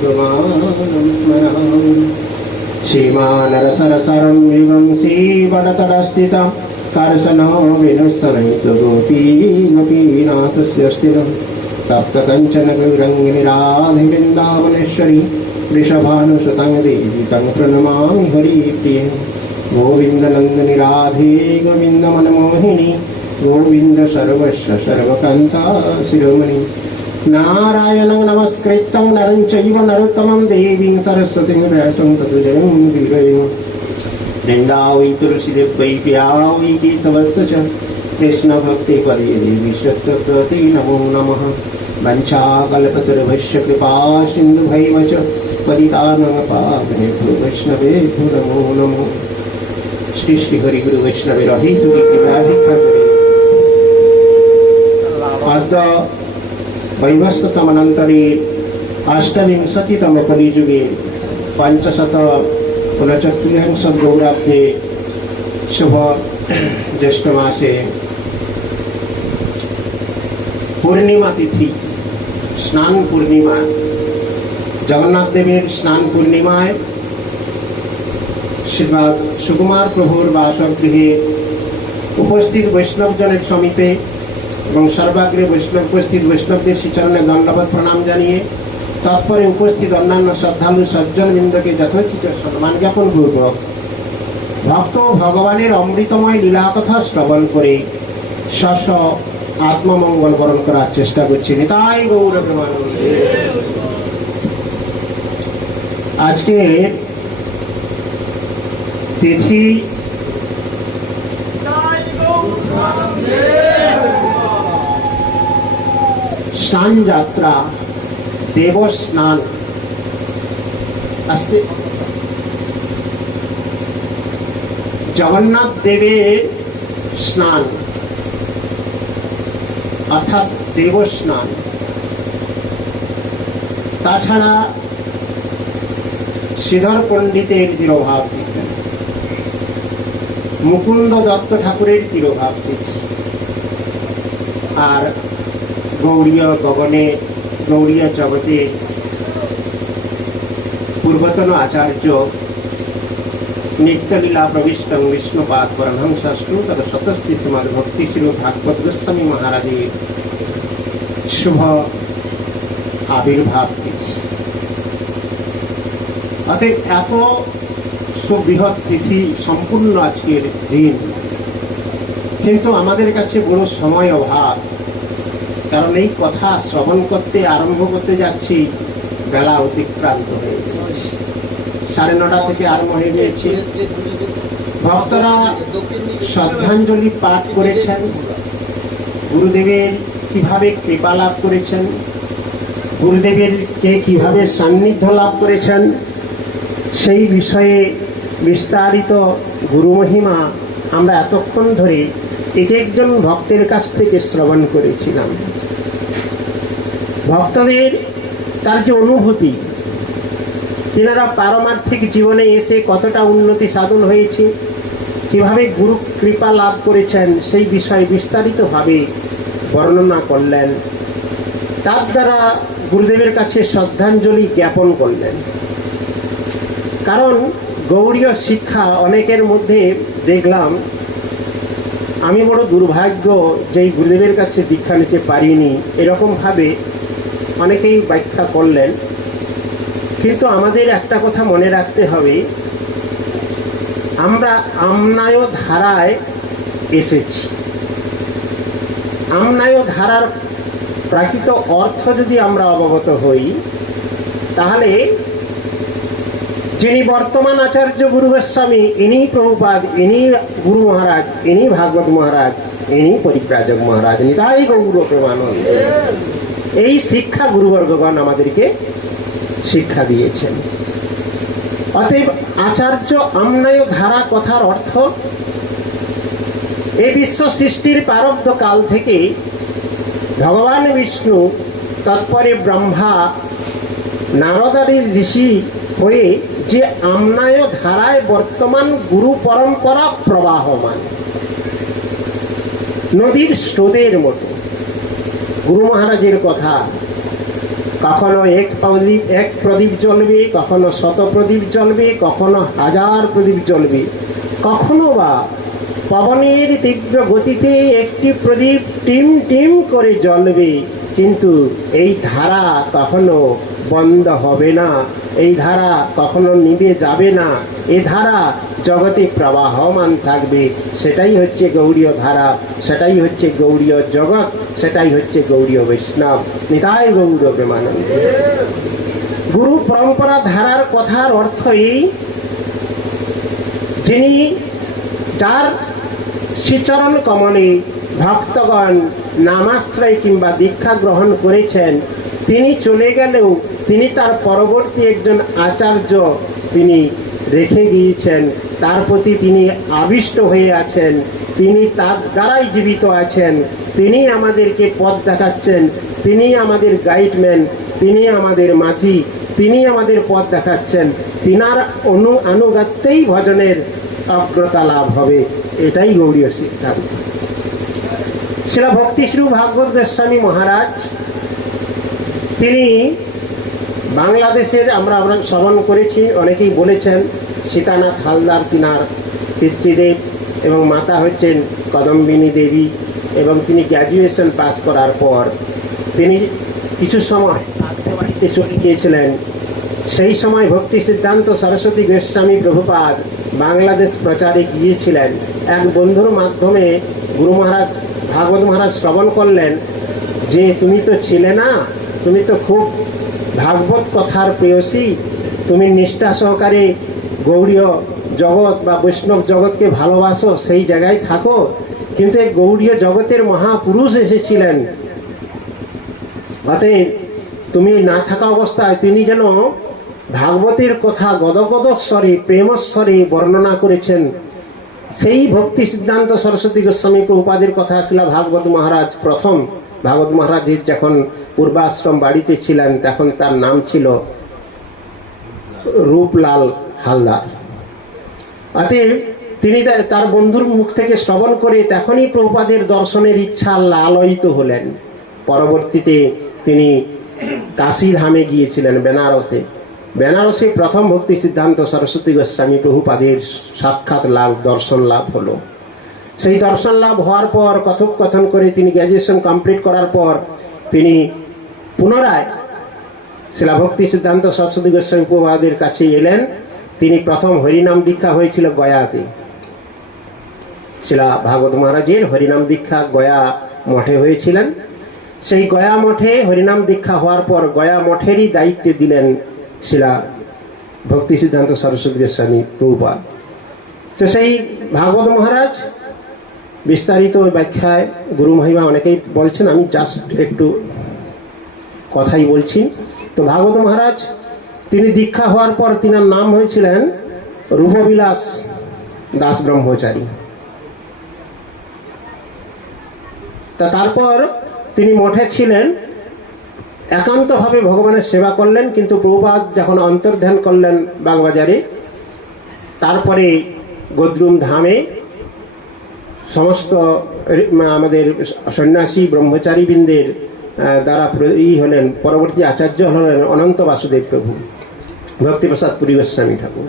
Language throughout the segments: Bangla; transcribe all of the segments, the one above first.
भगवानं स्मरामि। श्रीमानरसरसरं विवंशी वरतरस्थितं कर्शनो विनुसरयितो गोपीनाथस्य स्थितं तप्तकञ्चन गौरङ्गिनी राधे वृन्दावनेश्वरी वृषभानुसुतं देवी तं प्रणमामि हरिप्रिये। गोविन्दनन्दिनी राधे गोविन्दमनमोहिनी गोविन्द सर्वस्व सर्वकान्ता शिरोमणि। नारायणं नमस्कृत्यं नरं चैव नरोत्तमं देवीं सरस्वतीं व्यासं ततो जयं दीर्घयेम। वृन्दावै तुलसीदेव वै प्यावै केशवस्य च कृष्णभक्तिपदे देवी सत्यव्रते नमो नमः। वञ्चाकल्पतरुभ्यश्च कृपा सिन्धुभैव च पतितानां पावनेभ्यो वैष्णवेभ्यो नमो नमः। श्री श्री हरि गुरु वैष्णव रही तुरी कृपा भिक्षा करे। अद्य वैवस्वतमनन्तरे अष्टविंशतितम कलियुगे 549 गौराब्दे शुभ ज्येष्ठ मासे पूर्णिमा तिथि स्नान पूर्णिमा जगन्नाथ देवेर स्नान पूर्णिमाय श्रीपाद सुकुमार प्रभुर बासगृहे उपस्थित वैष्णवजनेर समीपे এবং সর্বাগ্রে বৈষ্ণব উপস্থিত বৈষ্ণবদের শ্রীচরণে দণ্ডবত প্রণাম জানিয়ে তৎপরে উপস্থিত অন্যান্য শ্রদ্ধালু সজ্জনবৃন্দকে যথোচিত সম্মান জ্ঞাপন পূর্বক ভক্ত ভগবানের অমৃতময় লীলাকথা শ্রবণ করে স্ব আত্মমঙ্গল বরণ করার চেষ্টা করছি। নিতাই গৌর প্রেমানন্দে। আজকে তিথি স্নান যাত্রা দেব স্নান। আজকে জগন্নাথ দেবের স্নান অর্থাৎ দেব স্নান। তাছাড়া শ্রীধর পণ্ডিতের তিরোভাব তিথি, মুকুন্দ দত্ত ঠাকুরের তিরোভাব তিথি, আর গৌড়ীয় গগনে গৌড়ীয় জগতে পূর্বতন আচার্য নিত্যলীলা প্রবিষ্ট বিষ্ণুপাদ পরমহংসস্তু তদ শতশ্রী শ্রীমদ ভক্তি শ্রী ভাগবত গোস্বামী মহারাজের শুভ আবির্ভাব তিথি। অতএব এত সুবৃহৎ তিথি সম্পূর্ণ আজকের দিন, কিন্তু আমাদের কাছে বড় সময় অভাব। কারণ এই কথা শ্রবণ করতে আরম্ভ করতে যাচ্ছি বেলা অতিক্রান্ত হয়ে যাচ্ছে। 9:30 থেকে আরম্ভ হয়ে গিয়েছে। ভক্তরা শ্রদ্ধাঞ্জলি পাঠ করেছেন, গুরুদেবের কিভাবে কৃপা লাভ করেছেন, গুরুদেবের কে কিভাবে সান্নিধ্য লাভ করেছেন, সেই বিষয়ে বিস্তারিত গুরু মহিমা আমরা এতক্ষণ ধরে এক একজন ভক্তের কাছ থেকে শ্রবণ করেছিলাম। ভক্তদের তার যে অনুভূতি, তেনারা পারমার্থিক জীবনে এসে কতটা উন্নতি সাধন হয়েছে, কিভাবে গুরু কৃপা লাভ করেছেন, সেই বিষয়ে বিস্তারিতভাবে বর্ণনা করলেন। তার দ্বারা গুরুদেবের কাছে শ্রদ্ধাঞ্জলি জ্ঞাপন করলেন। কারণ গৌড়ীয় শিক্ষা অনেকের মধ্যে দেখলাম, আমি বড় দুর্ভাগ্য যেই গুরুদেবের কাছে দীক্ষা নিতে পারিনি, এরকমভাবে অনেকেই ব্যাখ্যা করলেন। কিন্তু আমাদের একটা কথা মনে রাখতে হবে, আমরা আমনায় ধারায় এসেছি। আমনায় ধারার প্রাকৃত অর্থ যদি আমরা অবগত হই, তাহলে যিনি বর্তমান আচার্য গুরু গোস্বামী, ইনি প্রভুপাদ, ইনি গুরু মহারাজ, ইনি ভাগবত মহারাজ, ইনি পরিব্রাজক মহারাজ। নিতাই গৌর প্রেমানন্দে। এই শিক্ষা গুরুবর্গগণ আমাদেরকে শিক্ষা দিয়েছেন। অতএব আচার্য আমনায় ধারা কথার অর্থ, এই বিশ্ব সৃষ্টির প্রারব্ধ কাল থেকে ভগবান বিষ্ণু তৎপরে ব্রহ্মা নারদাদির ঋষি হয়ে যে আমনায় ধারায় বর্তমান গুরু পরম্পরা প্রবাহমান, নদীর স্রোতের মতো গুরু মহারাজের কথা কখনো এক প্রদীপ জ্বলবে, কখনো শত প্রদীপ জ্বলবে, কখনো হাজার প্রদীপ জ্বলবে, কখনো বা পবনের তীব্র গতিতে একটি প্রদীপ টিম টিম করে জ্বলবে, কিন্তু এই ধারা কখনো বন্ধ হবে না, এই ধারা কখনো নিভে যাবে না, এই ধারা জগতে প্রবাহমান থাকবে। সেটাই হচ্ছে গৌড়ীয় ধারা, সেটাই হচ্ছে গৌড়ীয় জগৎ, সেটাই হচ্ছে গৌড়ীয় বৈষ্ণব। নিতাই গৌর প্রেমানন্দ। গুরু পরম্পরা ধারার কথার অর্থ এই, যিনি যার শ্রীচরণ কমলে ভক্তগণ নামাশ্রয় কিংবা দীক্ষা গ্রহণ করেছেন, তিনি চলে গেলেও তিনি তার পরবর্তী একজন আচার্য তিনি রেখে গিয়েছেন, তার প্রতি তিনি আবিষ্ট হয়ে আছেন, তিনি তার দ্বারাই জীবিত আছেন, তিনি আমাদেরকে পথ দেখাচ্ছেন, তিনি আমাদের গাইডম্যান, তিনি আমাদের মাঝি, তিনি আমাদের পথ দেখাচ্ছেন। তিনার আনুগত্যেই ভজনের অগ্রতা লাভ হবে, এটাই গৌড়ীয় সিদ্ধান্ত। শ্রীল ভক্তি শ্রী ভাগবত গোস্বামী মহারাজ তিনি বাংলাদেশের আমরা শ্রবণ করেছি, অনেকেই বলেছেন সীতানাথ হালদার তিনার পিতৃদেব এবং মাতা হচ্ছেন কদম্বিনী দেবী, এবং তিনি গ্র্যাজুয়েশন পাস করার পর তিনি কিছু সময় চলে গিয়েছিলেন। সেই সময় ভক্তি সিদ্ধান্ত সরস্বতী গোস্বামী প্রভুপাদ বাংলাদেশ প্রচারে গিয়েছিলেন। এক বন্ধুর মাধ্যমে গুরু মহারাজ ভাগবত মহারাজ শ্রবণ করলেন যে তুমি তো ছিলে না, তুমি তো খুব ভাগবত কথার প্রেয়সী, তুমি নিষ্ঠা সহকারে গৌড়ীয় জগৎ বা বৈষ্ণব জগৎকে ভালোবাসো, সেই জায়গায় থাকো, কিন্তু এই গৌড়ীয় জগতের মহাপুরুষ এসেছিলেন, অতএব তুমি না থাকা অবস্থায় তিনি যেন ভাগবতের কথা গদগদ স্বরে প্রেমস্বরে বর্ণনা করেছেন। সেই ভক্তি সিদ্ধান্ত সরস্বতী গোস্বামী প্রভুপাদের কথা ছিল ভাগবত মহারাজ প্রথম ভাগবত মহারাজের যখন পূর্বাশ্রম বাড়িতে ছিলেন, তখন তার নাম ছিল রূপলাল হালদার। অতএব তিনি তার বন্ধুর মুখ থেকে শ্রবণ করে তখনই প্রভুপাদের দর্শনের ইচ্ছা লালয়িত হলেন। পরবর্তীতে তিনি কাশী ধামে গিয়েছিলেন, বেনারসে। বেনারসে প্রথম ভক্তি সিদ্ধান্ত সরস্বতী গোস্বামী প্রভুপাদের সাক্ষাৎ লাভ, দর্শন লাভ হলো। সেই দর্শন লাভ হওয়ার পর কথোপকথন করে তিনি গ্র্যাজুয়েশন কমপ্লিট করার পর তিনি পুনরায় শিলা ভক্তি সিদ্ধান্ত সরস্বতী গোস্বামী প্রভুপাদের কাছে এলেন। তিনি প্রথম হরিনাম দীক্ষা হয়েছিল গয়াতে। শিলা ভাগবত মহারাজের হরিনাম দীক্ষা গয়া মঠে হয়েছিলেন। সেই গয়া মঠে হরিনাম দীক্ষা হওয়ার পর গয়া মঠেরই দায়িত্বে দিলেন শিলা ভক্তি সিদ্ধান্ত সরস্বতী গোস্বামী প্রভুপাদ। তো সেই ভাগবত মহারাজ বিস্তারিত ব্যাখ্যায় গুরু মহিমা অনেকেই বলছেন, আমি জাস্ট একটু কথাই বলছি। তো ভাগবত মহারাজ তিনি দীক্ষা হওয়ার পর তিনার নাম হয়েছিলেন রূপবিলাস দাস ব্রহ্মচারী। তা তারপর তিনি মঠে ছিলেন, একান্তভাবে ভগবানের সেবা করলেন। কিন্তু প্রভুপাদ যখন অন্তর্ধান করলেন বাগবাজারে, তারপরে গদ্রুম ধামে সমস্ত আমাদের সন্ন্যাসী ব্রহ্মচারীবৃন্দের দ্বারা হলেন, পরবর্তী আচার্য হলেন অনন্ত বাসুদেব প্রভু ভক্তিপ্রসাদ পুরী গোস্বামী ঠাকুর।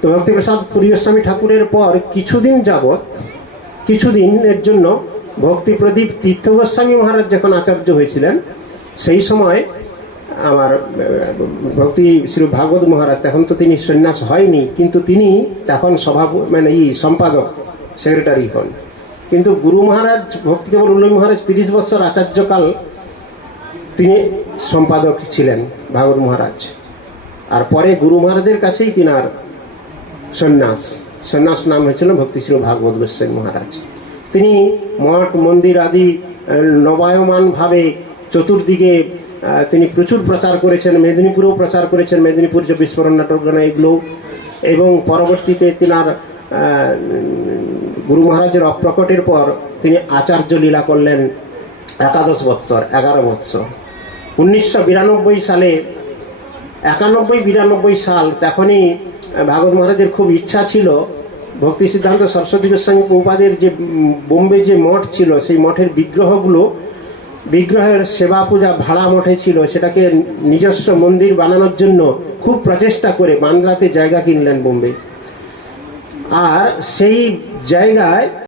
তো ভক্তিপ্রসাদ পুরী গোস্বামী ঠাকুরের পর কিছুদিনের জন্য ভক্তি প্রদীপ তীর্থ গোস্বামী মহারাজ যখন আচার্য হয়েছিলেন, সেই সময় আমার ভক্তি শ্রী ভাগবত মহারাজ, তখন তো তিনি সন্ন্যাস হয়নি, কিন্তু তিনি তখন সম্পাদক সেক্রেটারি হন। কিন্তু গুরু মহারাজ ভক্তি কেবল উল্লয় মহারাজ 30 বছর আচার্যকাল তিনি সম্পাদক ছিলেন ভাগবত মহারাজ। আর পরে গুরু মহারাজের কাছেই তিনার সন্ন্যাস নাম হয়েছিল ভক্তি শ্রী ভাগবত গোস্বামী মহারাজ। তিনি মঠ মন্দির আদি নবায়মানভাবে চতুর্দিকে তিনি প্রচুর প্রচার করেছেন, মেদিনীপুরেও প্রচার করেছেন, মেদিনীপুর যে বিস্ফোরণ নাটকগানা এগুলো। এবং পরবর্তীতে তিনার গুরু মহারাজের অপ্রকটের পর তিনি আচার্য লীলা করলেন 11 বৎসর। 1992 সালে 91-92 সাল, তখনই ভাগবত মহারাজের খুব ইচ্ছা ছিল ভক্তি সিদ্ধান্ত সরস্বতী গোস্বামী প্রভুপাদের যে বোম্বে যে মঠ ছিল, সেই মঠের বিগ্রহগুলো বিগ্রহের সেবা পূজা ভাড়া মঠে ছিল, সেটাকে নিজস্ব মন্দির বানানোর জন্য খুব প্রচেষ্টা করে বান্দ্রাতে জায়গা কিনলেন বোম্বে। আর সেই জায়গায়